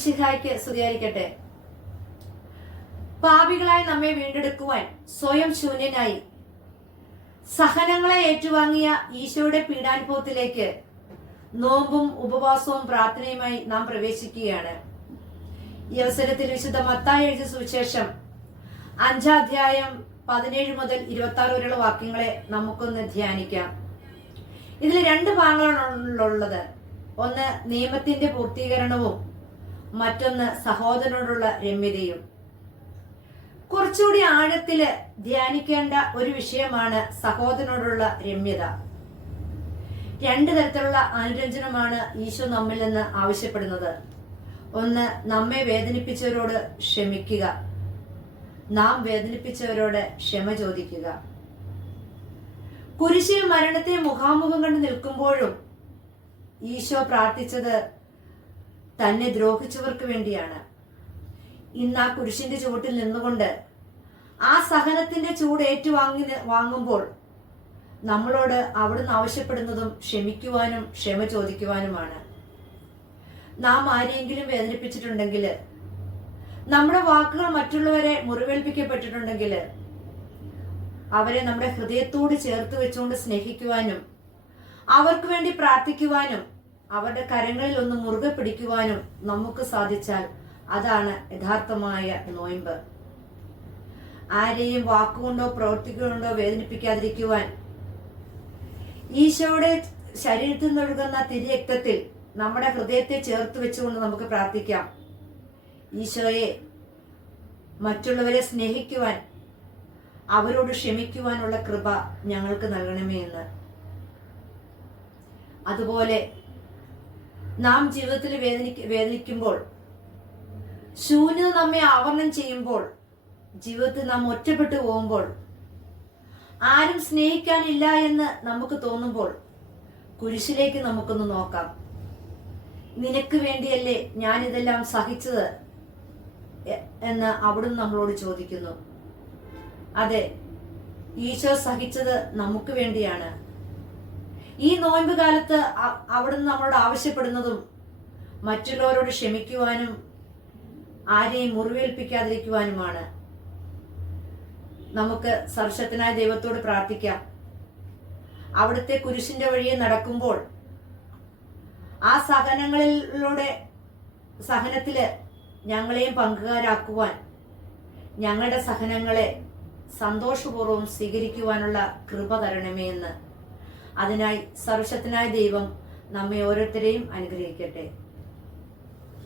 മിശിഹായ്ക്ക് സ്തുതിയായിരിക്കട്ടെ. പാപികളായി നമ്മെ വീണ്ടെടുക്കുവാൻ സ്വയം ശൂന്യനായി. സഹനങ്ങളെ ഏറ്റുവാങ്ങിയ ഈശോയുടെ പീഡാനുഭവത്തിലേക്ക് നോമ്പും ഉപവാസവും പ്രാർത്ഥനയുമായി നാം പ്രവേശിക്കുകയാണ്. ഈ അവസരത്തിൽ വിശുദ്ധ മത്തായി എഴുതിയ സുവിശേഷം അഞ്ചാധ്യായം പതിനേഴ് മുതൽ ഇരുപത്തി ആറ് വരെയുള്ള വാക്യങ്ങളെ നമുക്കൊന്ന് ധ്യാനിക്കാം. ഇതിൽ രണ്ട് ഭാഗങ്ങളാണുള്ളത്. ഒന്ന് നിയമത്തിന്റെ പൂർത്തീകരണവും മറ്റൊന്ന് സഹോദരനോടുള്ള രമ്യതയും. കുറച്ചുകൂടി ആഴത്തിൽ ധ്യാനിക്കേണ്ട ഒരു വിഷയമാണ് സഹോദരനോടുള്ള രമ്യത. രണ്ട് തരത്തിലുള്ള അനുരഞ്ജനമാണ് ഈശോ നമ്മിൽ നിന്ന് ആവശ്യപ്പെടുന്നത്. ഒന്ന് നമ്മെ വേദനിപ്പിച്ചവരോട് ക്ഷമിക്കുക. നാം വേദനിപ്പിച്ചവരോട് ക്ഷമ ചോദിക്കുക. കുരിശിൽ മരണത്തെ മുഖാമുഖം കണ്ട് നിൽക്കുമ്പോഴും ഈശോ പ്രാർത്ഥിച്ചത് തന്നെ ദ്രോഹിച്ചവർക്ക് വേണ്ടിയാണ്. ഇന്ന് ആ കുരിശിന്റെ ചുവട്ടിൽ നിന്നുകൊണ്ട് ആ സഹനത്തിന്റെ ചൂട് ഏറ്റുവാങ്ങി വാങ്ങുമ്പോൾ നമ്മളോട് അവിടുന്ന് ആവശ്യപ്പെടുന്നതും ക്ഷമിക്കുവാനും ക്ഷമ ചോദിക്കുവാനുമാണ്. നാം ആരെയെങ്കിലും വേദനിപ്പിച്ചിട്ടുണ്ടെങ്കിൽ നമ്മുടെ വാക്കുകൾ മറ്റുള്ളവരെ മുറിവേൽപ്പിക്കപ്പെട്ടിട്ടുണ്ടെങ്കിൽ അവരെ നമ്മുടെ ഹൃദയത്തോട് ചേർത്ത് വെച്ചുകൊണ്ട് സ്നേഹിക്കുവാനും അവർക്ക് വേണ്ടി പ്രാർത്ഥിക്കുവാനും അവരുടെ കരങ്ങളിൽ ഒന്ന് മുറുകെ പിടിക്കുവാനും നമുക്ക് സാധിച്ചാൽ അതാണ് യഥാർത്ഥമായ നോയമ്പ്. ആരെയും വാക്കുകൊണ്ടോ പ്രവർത്തിക്കൊണ്ടോ വേദനിപ്പിക്കാതിരിക്കുവാൻ ഈശോയുടെ ശരീരത്തിൽ നിന്നൊഴുകുന്ന തിരിയക്തത്തിൽ നമ്മുടെ ഹൃദയത്തെ ചേർത്ത് വെച്ചുകൊണ്ട് നമുക്ക് പ്രാർത്ഥിക്കാം. ഈശോയെ മറ്റുള്ളവരെ സ്നേഹിക്കുവാൻ അവരോട് ക്ഷമിക്കുവാനുള്ള കൃപ ഞങ്ങൾക്ക് നൽകണമേ എന്ന്. അതുപോലെ നാം ജീവിതത്തിൽ വേദനി വേദനിക്കുമ്പോൾ ശൂന്യത നമ്മെ ആവരണം ചെയ്യുമ്പോൾ ജീവിതത്തിൽ നാം ഒറ്റപ്പെട്ടു പോകുമ്പോൾ ആരും സ്നേഹിക്കാനില്ല എന്ന് നമുക്ക് തോന്നുമ്പോൾ കുരിശിലേക്ക് നമുക്കൊന്ന് നോക്കാം. നിനക്ക് വേണ്ടിയല്ലേ ഞാൻ ഇതെല്ലാം സഹിച്ചത് എന്ന് അവിടുന്ന് നമ്മളോട് ചോദിക്കുന്നു. അതെ ഈശോ സഹിച്ചത് നമുക്ക് വേണ്ടിയാണ്. ഈ നോയമ്പ് കാലത്ത് അവിടുന്ന് നമ്മളോട് ആവശ്യപ്പെടുന്നതും മറ്റുള്ളവരോട് ക്ഷമിക്കുവാനും ആരെയും മുറിവേൽപ്പിക്കാതിരിക്കുവാനുമാണ്. നമുക്ക് സർശത്തിനായ ദൈവത്തോട് പ്രാർത്ഥിക്കാം. അവിടുത്തെ കുരിശിന്റെ വഴിയെ നടക്കുമ്പോൾ ആ സഹനങ്ങളിലൂടെ സഹനത്തിൽ ഞങ്ങളെയും പങ്കുകാരാക്കുവാൻ ഞങ്ങളുടെ സഹനങ്ങളെ സന്തോഷപൂർവം സ്വീകരിക്കുവാനുള്ള കൃപ തരണമേ എന്ന് അതിനായി സർവശക്തനായ ദൈവം നമ്മെ ഓരോരുത്തരെയും അനുഗ്രഹിക്കട്ടെ.